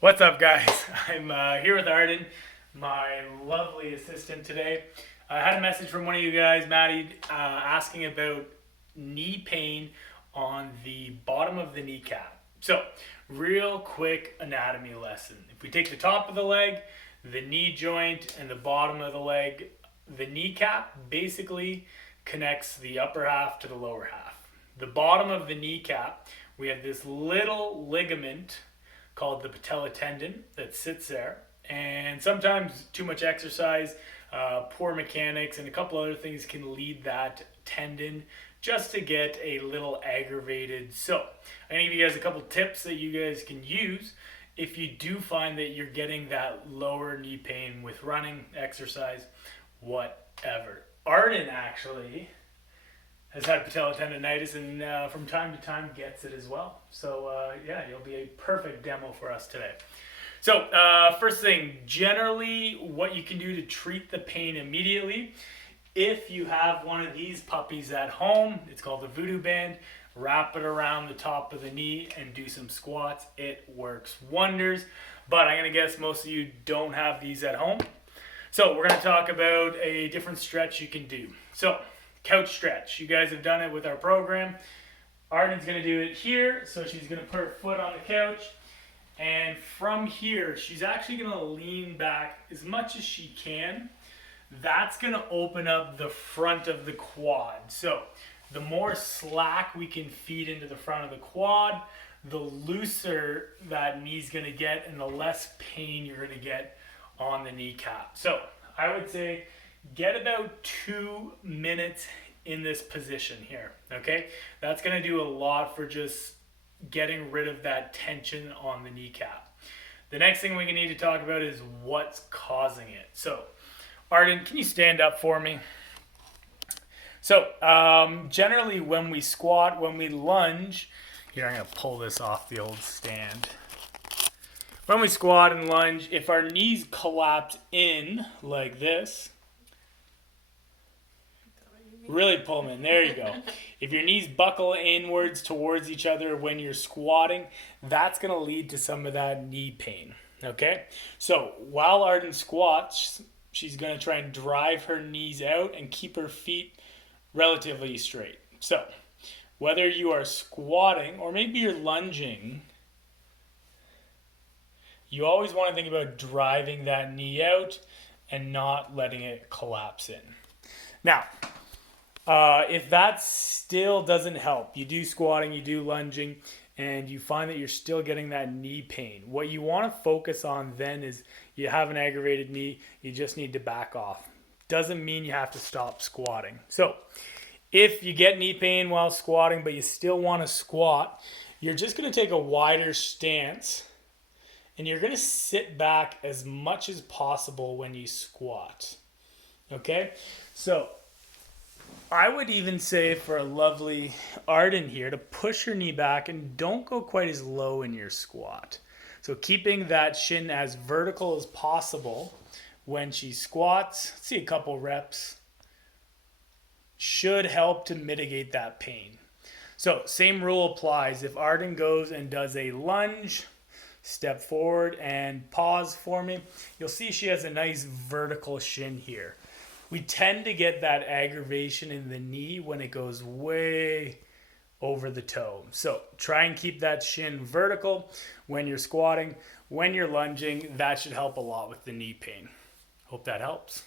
What's up, guys? I'm here with Arden, my lovely assistant today. I had a message from one of you guys, Maddie, asking about knee pain on the bottom of the kneecap. So, real quick anatomy lesson. If we take the top of the leg, the knee joint, and the bottom of the leg, the kneecap basically connects the upper half to the lower half. The bottom of the kneecap, we have this little ligament called the patella tendon that sits there. And sometimes too much exercise, poor mechanics, and a couple other things can lead that tendon just to get a little aggravated. So I'm going to give you guys a couple tips that you guys can use if you do find that you're getting that lower knee pain with running, exercise, whatever. Arden actually has had patella tendonitis and from time to time gets it as well. So yeah, you'll be a perfect demo for us today. So first thing, generally what you can do to treat the pain immediately, if you have one of these puppies at home, it's called the voodoo band, wrap it around the top of the knee and do some squats. It works wonders, but I'm gonna guess most of you don't have these at home. So we're gonna talk about a different stretch you can do. So couch stretch. You guys have done it with our program. Arden's going to do it here. So she's going to put her foot on the couch. And from here, she's actually going to lean back as much as she can. That's going to open up the front of the quad. So the more slack we can feed into the front of the quad, the looser that knee's going to get and the less pain you're going to get on the kneecap. So I would say get about 2 minutes in this position here, okay? That's gonna do a lot for just getting rid of that tension on the kneecap. The next thing we need to talk about is what's causing it. So, Arden, can you stand up for me? So, generally when we squat, when we lunge, here I'm gonna pull this off the old stand. When we squat and lunge, if our knees collapse in like this, really pull them in. There you go. If your knees buckle inwards towards each other when you're squatting, that's going to lead to some of that knee pain. Okay? So while Arden squats, she's going to try and drive her knees out and keep her feet relatively straight. So whether you are squatting or maybe you're lunging, you always want to think about driving that knee out and not letting it collapse in. Now, if that still doesn't help, you do squatting, you do lunging, and you find that you're still getting that knee pain, what you want to focus on then is you have an aggravated knee, you just need to back off. Doesn't mean you have to stop squatting. So if you get knee pain while squatting, but you still want to squat, you're just going to take a wider stance and you're going to sit back as much as possible when you squat. Okay? So I would even say for a lovely Arden here to push her knee back and don't go quite as low in your squat. So keeping that shin as vertical as possible when she squats, let's see a couple reps, should help to mitigate that pain. So same rule applies. If Arden goes and does a lunge, step forward and pause for me, you'll see she has a nice vertical shin here. We tend to get that aggravation in the knee when it goes way over the toe. So try and keep that shin vertical when you're squatting. When you're lunging, that should help a lot with the knee pain. Hope that helps.